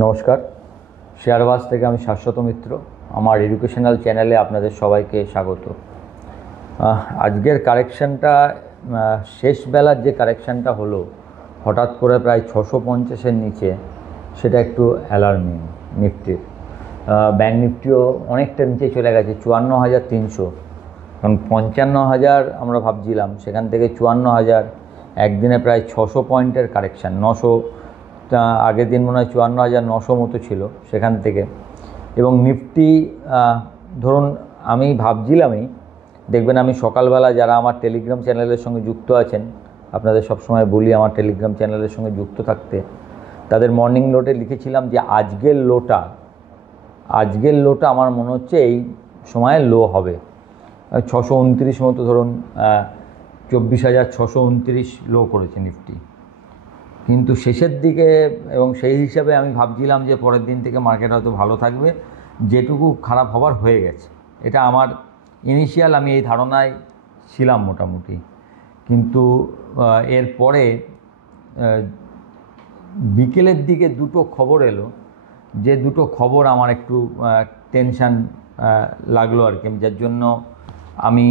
নমস্কার, শেয়ারবাজ থেকে আমি শাশ্বত মিত্র। আমার এডুকেশনাল চ্যানেলে আপনাদের সবাইকে স্বাগত। আজকের কারেকশানটা, শেষ বেলার যে কারেকশানটা হলো হঠাৎ করে প্রায় 650-এর নিচে, সেটা একটু অ্যালার্মিং। নিফটির ব্যাঙ্ক নিফটিও অনেকটা নিচে চলে গেছে, 54,300। কারণ 55,000 আমরা ভাবছিলাম, সেখান থেকে 54,000, একদিনে প্রায় 600 পয়েন্টের কারেকশান। 900, আগের দিন মনে হয় 54,900 মতো ছিল সেখান থেকে। এবং নিফটি ধরুন, আমি ভাবছিলামই, দেখবেন আমি সকালবেলা যারা আমার টেলিগ্রাম চ্যানেলের সঙ্গে যুক্ত আছেন, আপনাদের সবসময় বলি আমার টেলিগ্রাম চ্যানেলের সঙ্গে যুক্ত থাকতে, তাদের মর্নিং নোটে লিখেছিলাম যে আজকের লোটা আমার মনে হচ্ছে এই সময়ে লো হবে 629 মতো। ধরুন 24,629 লো করেছে নিফটি। কিন্তু শেষের দিকে, এবং সেই হিসাবে আমি ভাবছিলাম যে পরের দিন থেকে মার্কেট হয়তো ভালো থাকবে, যেটুকু খারাপ হবার হয়ে গেছে। এটা আমার ইনিশিয়াল, আমি এই ধারণায় ছিলাম মোটামুটি। কিন্তু এরপরে বিকেলের দিকে দুটো খবর এলো, যে দুটো খবর আমার একটু টেনশান লাগলো আর কি। যার জন্য আমি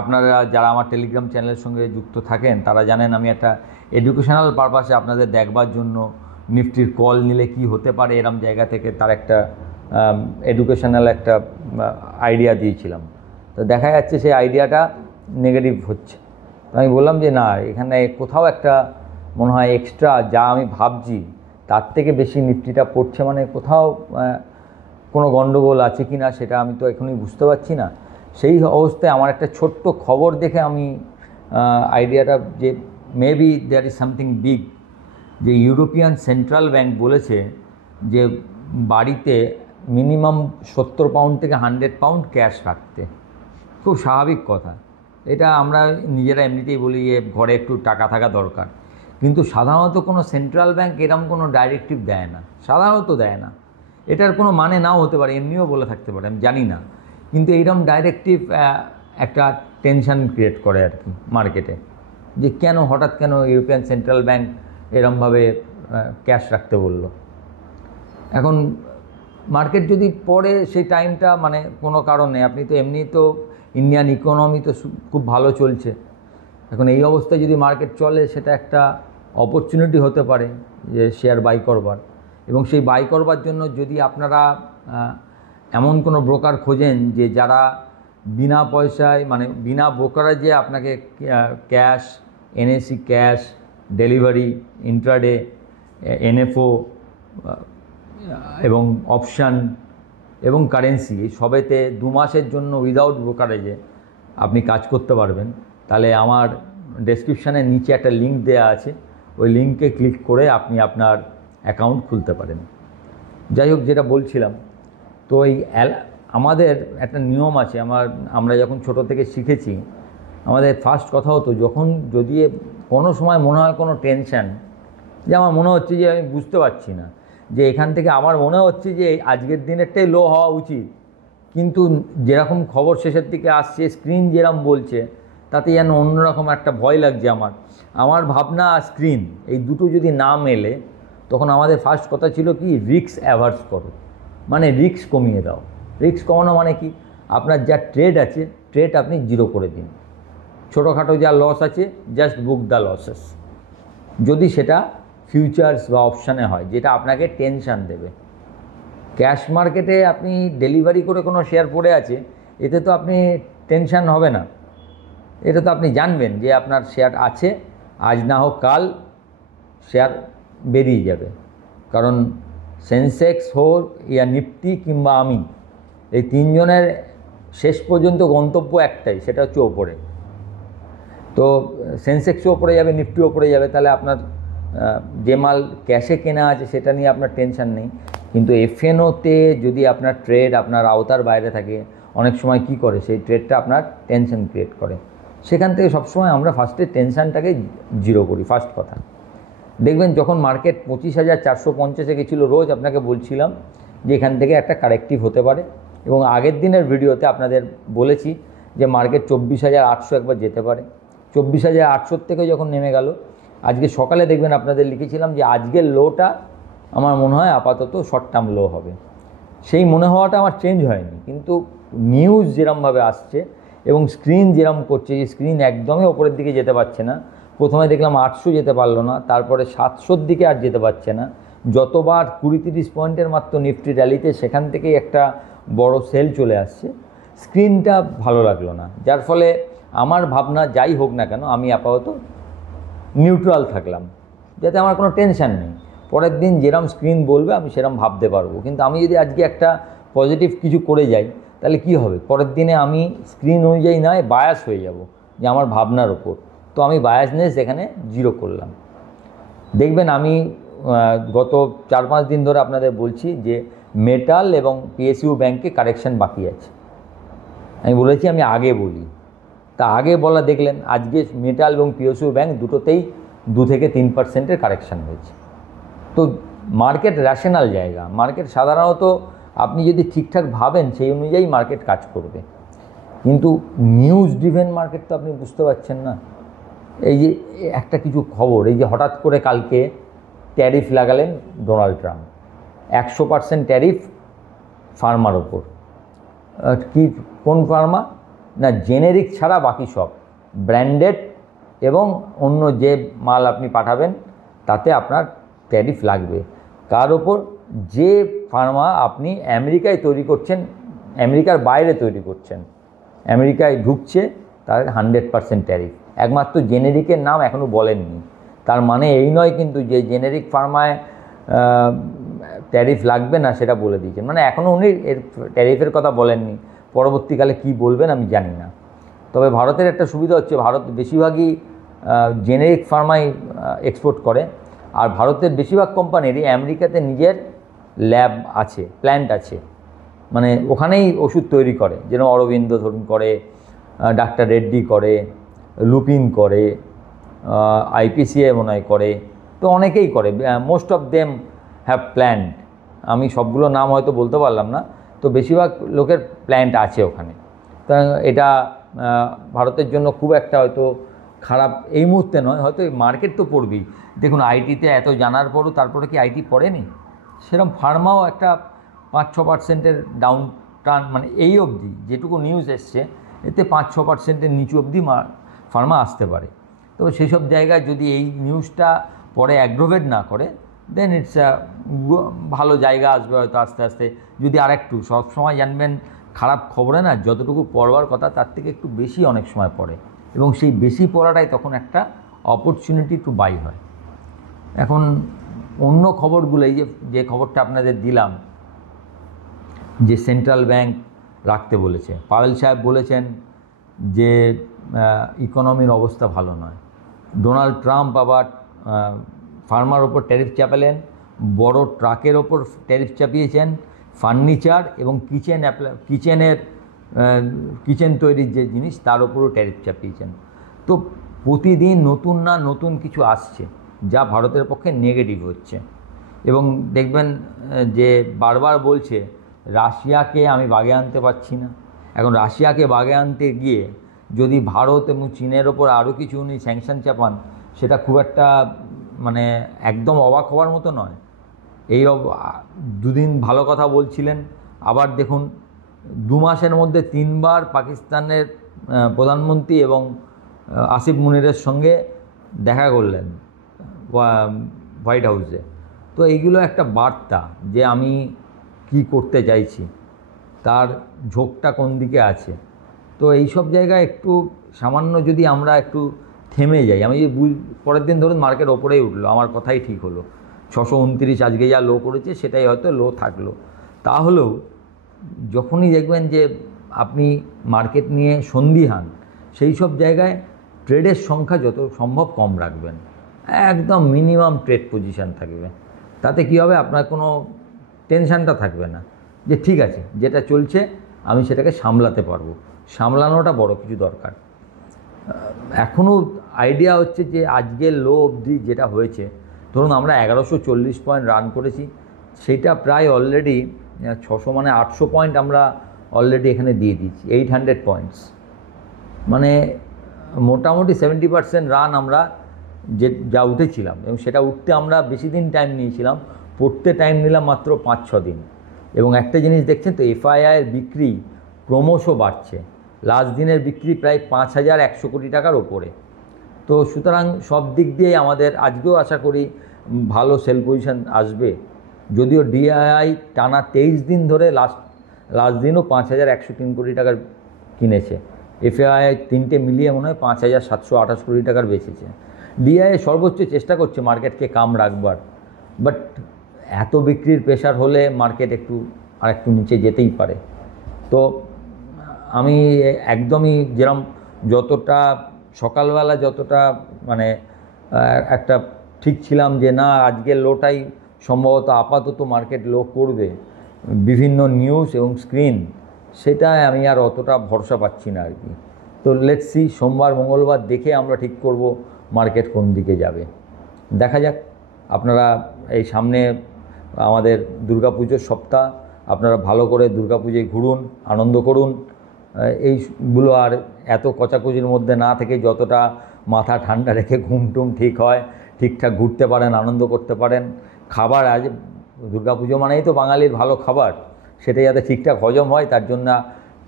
আপনারা যারা আমার টেলিগ্রাম চ্যানেলের সঙ্গে যুক্ত থাকেন তারা জানেন আমি একটা এডুকেশনাল পারপাসে আপনাদের দেখবার জন্য নিফটির কল নিলে কি হতে পারে এরম জায়গা থেকে তার একটা এডুকেশনাল একটা আইডিয়া দিয়েছিলাম। তো দেখা যাচ্ছে সেই আইডিয়াটা নেগেটিভ হচ্ছে। আমি বললাম যে না, এখানে কোথাও একটা মনে হয় এক্সট্রা, যা আমি ভাবছি তার থেকে বেশি নিফটিটা পড়ছে, মানে কোথাও কোনো গণ্ডগোল আছে কি না সেটা আমি তো এখনই বুঝতে পারছি না। সেই অবস্থায় আমার একটা ছোট্ট খবর দেখে আমি আইডিয়াটা, যে maybe there is something big, যে ইউরোপিয়ান সেন্ট্রাল ব্যাংক বলেছে যে বাড়িতে মিনিমাম 70 পাউন্ড থেকে 100 পাউন্ড ক্যাশ রাখতে। খুব স্বাভাবিক কথা, এটা আমরা নিজেরা এমনিতেই বলি যে ঘরে একটু টাকা থাকা দরকার। কিন্তু সাধারণত কোনো সেন্ট্রাল ব্যাংক এরম কোনো ডাইরেক্টিভ দেয় না, সাধারণত দেয় না। এটার কোনো মানে নাও হতে পারে, এমনিও বলে থাকতে পারে, আমি জানি না। কিন্তু এইরকম ডাইরেক্টিভ একটা টেনশন ক্রিয়েট করে আর কি মার্কেটে, যে কেন হঠাৎ কেন ইউরোপিয়ান সেন্ট্রাল ব্যাংক এরমভাবে ক্যাশ রাখতে বলল। এখন মার্কেট যদি পড়ে সেই টাইমটা, মানে কোনো কারণে, আপনি তো এমনি তো ইন্ডিয়ান ইকোনমি তো খুব ভালো চলছে, এখন এই অবস্থায় যদি মার্কেট চলে সেটা একটা অপরচুনিটি হতে পারে যে শেয়ার বাই করবার। এবং সেই বাই করবার জন্য যদি আপনারা এমন কোনো ব্রোকার খোঁজেন যে যারা বিনা পয়সায়, মানে বিনা ব্রোকারেজে আপনাকে cash, NAC cash, delivery, intraday, NFO এবং অপশান এবং কারেন্সি, এই সবেতে 2 মাসের জন্য উইদাউট ব্রোকারেজে আপনি কাজ করতে পারবেন, তাহলে আমার ডেসক্রিপশানের নিচে একটা লিঙ্ক দেওয়া আছে, ওই লিঙ্কে ক্লিক করে আপনি আপনার অ্যাকাউন্ট খুলতে পারেন। যাই হোক, যেটা বলছিলাম, তো এই আমাদের একটা নিয়ম আছে, আমরা যখন ছোটো থেকে শিখেছি, আমাদের ফার্স্ট কথা হতো, যখন যদি কোনো সময় মনে হয় কোনো টেনশান, যে আমার মনে হচ্ছে যে আমি বুঝতে পারছি না, যে এখান থেকে আমার মনে হচ্ছে যে আজকের দিনেরটাই লো হওয়া উচিত, কিন্তু যেরকম খবর শেষের দিকে আসছে, স্ক্রিন যেরকম বলছে, তাতে যেন অন্যরকম একটা ভয় লাগছে আমার ভাবনা আর স্ক্রিন, এই দুটো যদি না মেলে, তখন আমাদের ফার্স্ট কথা ছিল কি, রিস্ক অ্যাভার্স করো, মানে রিস্ক কমিয়ে দাও। রিস্ক কমানো মানে কি, আপনার যা ট্রেড আছে, ট্রেড আপনি জিরো করে দিন। ছোটোখাটো যা লস আছে, জাস্ট বুক দ্য লসেস। যদি সেটা ফিউচার্স বা অপশানে হয়, যেটা আপনাকে টেনশান দেবে। ক্যাশ মার্কেটে আপনি ডেলিভারি করে কোনো শেয়ার পড়ে আছে, এতে তো আপনি টেনশান হবে না, এটা তো আপনি জানবেন যে আপনার শেয়ার আছে, আজ না হোক কাল শেয়ার বেরিয়ে যাবে। কারণ সেন্সেক্স হোক, ইয়া নিফটি কিংবা আমি, এই তিনজনের শেষ পর্যন্ত গন্তব্য একটাই, সেটা হচ্ছে ওপরে। তো সেন্সেক্সও ওপরে যাবে, নিফটিও ওপরে যাবে, তাহলে আপনার যে মাল ক্যাশে কেনা আছে সেটা নিয়ে আপনার টেনশান নেই। কিন্তু এফএনওতে যদি আপনার ট্রেড আপনার আওতার বাইরে থাকে, অনেক সময় কি করে, সেই ট্রেডটা আপনার টেনশন ক্রিয়েট করে। সেখান থেকে সবসময় আমরা ফার্স্টে টেনশানটাকে জিরো করি, ফার্স্ট কথা। দেখবেন যখন মার্কেট 25,450-এ গেছিলো, রোজ আপনাকে বলছিলাম যে এখান থেকে একটা কারেক্টিভ হতে পারে, এবং আগের দিনের ভিডিওতে আপনাদের বলেছি যে মার্কেট 24,800 একবার যেতে পারে। 24,800 থেকে যখন নেমে গেল, আজকে সকালে দেখবেন আপনাদের লিখেছিলাম যে আজকের লোটা আমার মনে হয় আপাতত শর্ট টার্ম লো হবে। সেই মনে হওয়াটা আমার চেঞ্জ হয়নি, কিন্তু নিউজ যেরমভাবে আসছে এবং স্ক্রিন যেরম করছে, যে স্ক্রিন একদমই ওপরের দিকে যেতে পারছে না। প্রথমে দেখলাম 800 যেতে পারলো না, তারপরে 700-র দিকে আর যেতে পারছে না। যতবার 20-30 পয়েন্টের মাত্র নিফটি র্যালিতে সেখান থেকেই একটা বড় সেল চলে আসছে। স্ক্রিনটা ভালো লাগলো না, যার ফলে আমার ভাবনা যাই হোক না কেন আমি আপাতত নিউট্রাল থাকলাম, যাতে আমার কোনো টেনশান নেই। পরের দিন যেরম স্ক্রিন বলবে আমি সেরম ভাবতে পারবো। কিন্তু আমি যদি আজকে একটা পজিটিভ কিছু করে যাই, তাহলে কি হবে, পরের দিনে আমি স্ক্রিন অনুযায়ী নয় বায়াস হয়ে যাব যে আমার ভাবনার ওপর। তো আমি বায়াসনেস এখানে 0 করলাম। দেখবেন আমি গত 4-5 দিন ধরে আপনাদের বলছি যে মেটাল এবং পিএসইউ ব্যাংকে কারেকশান বাকি আছে। আমি বলেছি আমি আগে বলি, তা আগে বলা দেখলেন আজকে মেটাল এবং পিএসইউ ব্যাংক দুটোতেই 2-3% কারেকশান হয়েছে। তো মার্কেট র্যাশনাল জায়গা। মার্কেট সাধারণত আপনি যদি ঠিকঠাক ভাবেন সেই অনুযায়ী মার্কেট কাজ করবে, কিন্তু নিউজ ড্রিভেন মার্কেট তো আপনি বুঝতে পারছেন না। এই যে একটা কিছু খবর, এই যে হঠাৎ করে কালকে ট্যারিফ লাগালেন ডোনাল্ড ট্রাম্প, 100% ট্যারিফ ফার্মার ওপর। কি কোন ফার্মা না, জেনেরিক ছাড়া বাকি সব ব্র্যান্ডেড এবং অন্য যে মাল আপনি পাঠাবেন তাতে আপনার ট্যারিফ লাগবে। কার ওপর? যে ফার্মা আপনি আমেরিকায় তৈরি করছেন, আমেরিকার বাইরে তৈরি করছেন, আমেরিকায় ঢুকছে, তার 100% ট্যারিফ। একমাত্র জেনেরিকের নাম এখনও বলেননি। তার মানে এই নয় কিন্তু যে জেনেরিক ফার্মায় ট্যারিফ লাগবে না সেটা বলে দিয়েছেন, মানে এখনও উনি এর ট্যারিফের কথা বলেননি। পরবর্তীকালে কি বলবেন আমি জানি না। তবে ভারতের একটা সুবিধা হচ্ছে, ভারত বেশিরভাগই জেনেরিক ফার্মাই এক্সপোর্ট করে, আর ভারতের বেশিরভাগ কোম্পানিরই আমেরিকাতে নিজের ল্যাব আছে, প্ল্যান্ট আছে, মানে ওখানেই ওষুধ তৈরি করে। যেরকম অরবিন্দ ধরুন করে, ডাক্তার রেড্ডি করে, লুপিন করে, আইপিসিএ মনে হয় করে, তো অনেকেই করে। Most of them have plant. আমি সবগুলো নাম হয়তো বলতে পারলাম না, তো বেশিরভাগ লোকের প্ল্যান্ট আছে ওখানে। তো এটা ভারতের জন্য খুব একটা হয়তো খারাপ এই মুহূর্তে নয়, হয়তো এই মার্কেট তো পড়বেই। দেখুন আইটিতে এত জানার পরও তারপরে কি আইটি পড়েনি? সেরকম ফার্মাও একটা 5-6% ডাউন টার্ন, মানে এই অবধি যেটুকু নিউজ এসছে এতে 5-6% নিচু অবধি ফার্মা আসতে পারে। তবে সেই সব জায়গায় যদি এই নিউজটা পরে অ্যাগ্রোভেট না করে, দেন ইটস ভালো জায়গা আসবে হয়তো আস্তে আস্তে। যদি আরেকটু সবসময় জানবেন খারাপ খবরে না যতটুকু পড়বার কথা তার থেকে একটু বেশি অনেক সময় পড়ে, এবং সেই বেশি পড়াটাই তখন একটা অপরচুনিটি টু বাই হয়। এখন অন্য খবরগুলো, এই যে খবরটা আপনাদের দিলাম যে সেন্ট্রাল ব্যাংক রাখতে বলেছে, পাওয়েল সাহেব বলেছেন যে ইকোনমির অবস্থা ভালো নয়। ডোনাল্ড ট্রাম্প আবার ফার্মার ওপর ট্যারিফ চাপালেন, বড় ট্রাকের ওপর ট্যারিফ চাপিয়েছেন, ফার্নিচার এবং কিচেন তৈরির যে জিনিস তার ওপরও ট্যারিফ চাপিয়েছেন। তো প্রতিদিন নতুন না নতুন কিছু আসছে যা ভারতের পক্ষে নেগেটিভ হচ্ছে। এবং দেখবেন যে বারবার বলছে রাশিয়াকে আমি বাগে আনতে পারছি না। এখন রাশিয়াকে বাগে আনতে গিয়ে যদি ভারত এবং চীনের ওপর আরও কিছু উনি স্যাংশন চাপান, সেটা খুব একটা মানে একদম অবাক হওয়ার মতো নয়। এই 2 দিন ভালো কথা বলছিলেন, আবার দেখুন 2 মাসের মধ্যে 3 বার পাকিস্তানের প্রধানমন্ত্রী এবং আসিফ মুনিরের সঙ্গে দেখা করলেন হোয়াইট হাউসে। তো এইগুলো একটা বার্তা যে আমি কি করতে চাইছি, তার ঝোঁকটা কোন দিকে আছে। তো এই সব জায়গায় একটু সামান্য যদি আমরা একটু থেমে যাই, আমি যে পরের দিন ধরুন মার্কেট ওপরেই উঠলো, আমার কথাই ঠিক হলো, 629 আজকে যা লো করেছে সেটাই হয়তো লো থাকলো। তাহলেও যখনই দেখবেন যে আপনি মার্কেট নিয়ে সন্দিহান, সেই সব জায়গায় ট্রেডের সংখ্যা যত সম্ভব কম রাখবেন, একদম মিনিমাম ট্রেড পজিশান থাকবে। তাতে কি হবে, আপনার কোনো টেনশানটা থাকবে না যে ঠিক আছে যেটা চলছে আমি সেটাকে সামলাতে পারবো। সামলানোটা বড় কিছু দরকার। এখনও আইডিয়া হচ্ছে যে আজকের লো অবধি যেটা হয়েছে, ধরুন আমরা 1140 পয়েন্ট রান করেছি, সেটা প্রায় অলরেডি 600 মানে 800 পয়েন্ট আমরা অলরেডি এখানে দিয়ে দিচ্ছি, 800 পয়েন্টস, মানে মোটামুটি 70% রান আমরা যা উঠেছিলাম, এবং সেটা উঠতে আমরা বেশি দিন টাইম নিয়েছিলাম, পড়তে টাইম নিলাম মাত্র 5-6 দিন। এবং একটা জিনিস দেখছেন তো, এফআইআইয়ের বিক্রি ক্রমশ বাড়ছে। লাস্ট দিনের বিক্রি প্রায় 5,100 কোটি টাকার ওপরে। তো সুতরাং সব দিক দিয়েই আমাদের আজকেও আশা করি ভালো সেল পজিশন আসবে। যদিও ডিআইআই টানা 23 দিন ধরে লাস্ট দিনও 5,103 কোটি টাকার কিনেছে। এফআইআই তিনটে মিলিয়ে মনে হয় 5,728 কোটি টাকার বেচেছে। ডিআইআই সর্বোচ্চ চেষ্টা করছে মার্কেটকে কাম রাখবার, বাট এত বিক্রির প্রেশার হলে মার্কেট আরেকটু নিচে যেতেই পারে। তো আমি একদমই যেরকম যতটা সকালবেলা যতটা মানে একটা ঠিক ছিলাম যে না আজকের লোটাই সম্ভবত আপাতত মার্কেট লো করবে, বিভিন্ন নিউজ এবং স্ক্রিন, সেটায় আমি আর অতটা ভরসা পাচ্ছি না আর কি। তো লেটস সি, সোমবার মঙ্গলবার দেখে আমরা ঠিক করব মার্কেট কোন দিকে যাবে। দেখা যাক। আপনারা এই সামনে আমাদের দুর্গাপুজোর সপ্তাহ, আপনারা ভালো করে দুর্গাপুজোয় ঘুরুন, আনন্দ করুন। এইগুলো আর এত কচাকচির মধ্যে না থেকে যতটা মাথা ঠান্ডা রেখে ঘুমটুম ঠিক হয়, ঠিকঠাক ঘুরতে পারেন, আনন্দ করতে পারেন। খাবার আজ দুর্গাপুজো মানেই তো বাঙালির ভালো খাবার, সেটা যাতে ঠিকঠাক হজম হয় তার জন্য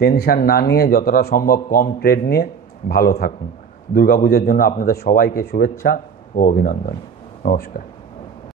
টেনশান না নিয়ে যতটা সম্ভব কম ট্রেড নিয়ে ভালো থাকুন। দুর্গাপুজোর জন্য আপনাদের সবাইকে শুভেচ্ছা ও অভিনন্দন। নমস্কার।